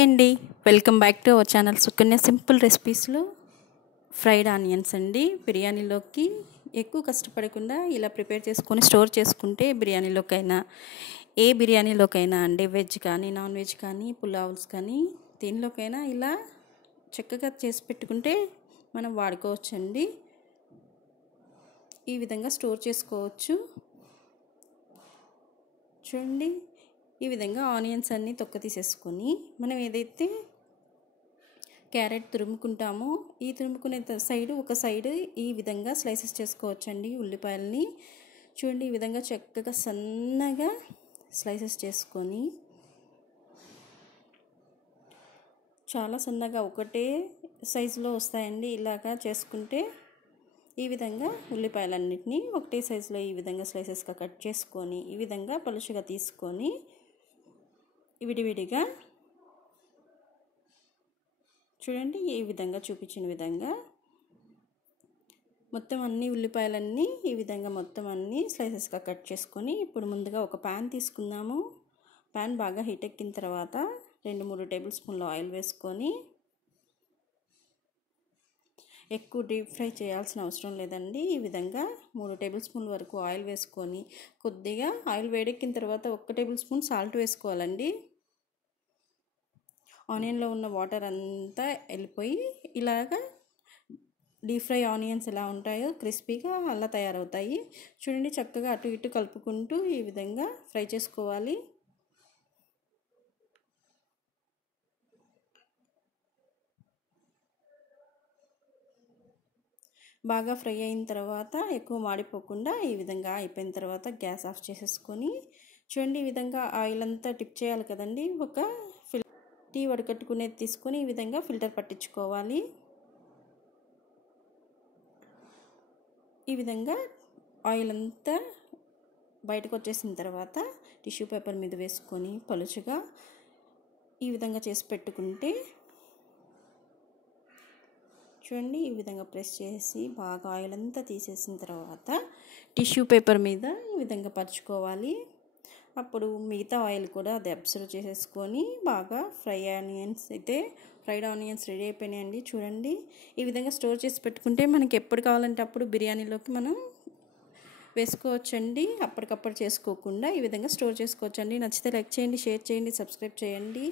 Hi అండి, welcome back to our channel Sukanya simple రెసిపీస్లో fried onions అండి. బిర్యానీలోకి ఎక్కువ కష్టపడకుండా ఇలా ప్రిపేర్ చేసుకొని స్టోర్ చేసుకుంటే బిర్యానీలోకైనా ఏ బిర్యానీలోకైనా అండి, వెజ్ కానీ నాన్ వెజ్ కానీ పులావ్స్ కానీ దేనిలోకైనా ఇలా చక్కగా చేసి పెట్టుకుంటే మనం వాడుకోవచ్చండి. ఈ విధంగా స్టోర్ చేసుకోవచ్చు. చూడండి, ఈ విధంగా ఆనియన్స్ అన్నీ తొక్క తీసేసుకొని మనం ఏదైతే క్యారెట్ తురుముకుంటామో ఈ తురుముకునే సైడు ఒక సైడు ఈ విధంగా స్లైసెస్ చేసుకోవచ్చండి. ఉల్లిపాయలని చూడండి, ఈ విధంగా చక్కగా సన్నగా స్లైసెస్ చేసుకొని చాలా సన్నగా ఒకటే సైజులో వస్తాయండి. ఇలాగా చేసుకుంటే ఈ విధంగా ఉల్లిపాయలన్నిటినీ ఒకటే సైజులో ఈ విధంగా స్లైసెస్గా కట్ చేసుకొని ఈ విధంగా పలుచగా తీసుకొని విడివిడిగా చూడండి, ఈ విధంగా చూపించిన విధంగా మొత్తం అన్ని ఉల్లిపాయలన్నీ ఈ విధంగా మొత్తం అన్నీ స్లైసెస్గా కట్ చేసుకొని ఇప్పుడు ముందుగా ఒక ప్యాన్ తీసుకుందాము. ప్యాన్ బాగా హీట్ ఎక్కిన తర్వాత 2-3 టేబుల్ స్పూన్ల ఆయిల్ వేసుకొని, ఎక్కువ డీప్ ఫ్రై చేయాల్సిన అవసరం లేదండి. ఈ విధంగా 3 టేబుల్ స్పూన్ల వరకు ఆయిల్ వేసుకొని కొద్దిగా ఆయిల్ వేడెక్కిన తర్వాత 1 టేబుల్ స్పూన్ సాల్ట్ వేసుకోవాలండి. ఆనియన్లో ఉన్న వాటర్ అంతా వెళ్ళిపోయి ఇలాగా డీప్ ఫ్రై ఆనియన్స్ ఎలా ఉంటాయో క్రిస్పీగా అలా తయారవుతాయి. చూడండి, చక్కగా అటు ఇటు కలుపుకుంటూ ఈ విధంగా ఫ్రై చేసుకోవాలి. బాగా ఫ్రై అయిన తర్వాత ఎక్కువ మాడిపోకుండా ఈ విధంగా అయిపోయిన తర్వాత గ్యాస్ ఆఫ్ చేసేసుకొని చూడండి, ఈ విధంగా ఆయిల్ అంతా టిప్ చేయాలి కదండి. ఒక టీ వడకట్టుకునేది తీసుకొని ఈ విధంగా ఫిల్టర్ పట్టించుకోవాలి. ఈ విధంగా ఆయిల్ అంతా బయటకు వచ్చేసిన తర్వాత టిష్యూ పేపర్ మీద వేసుకొని పలుచగా ఈ విధంగా చేసి పెట్టుకుంటే చూడండి, ఈ విధంగా ప్రెస్ చేసి బాగా ఆయిల్ అంతా తీసేసిన తర్వాత టిష్యూ పేపర్ మీద ఈ విధంగా పరుచుకోవాలి. అప్పుడు మిగతా ఆయిల్ కూడా అది అబ్జర్వ్ చేసేసుకొని బాగా ఫ్రైడ్ ఆనియన్స్ రెడీ అయిపోయినాయండి. చూడండి, ఈ విధంగా స్టోర్ చేసి పెట్టుకుంటే మనకి ఎప్పుడు కావాలంటే అప్పుడు బిర్యానీలోకి మనం వేసుకోవచ్చండి. అప్పటికప్పుడు చేసుకోకుండా ఈ విధంగా స్టోర్ చేసుకోవచ్చండి. నచ్చితే లైక్ చేయండి, షేర్ చేయండి, సబ్స్క్రైబ్ చేయండి.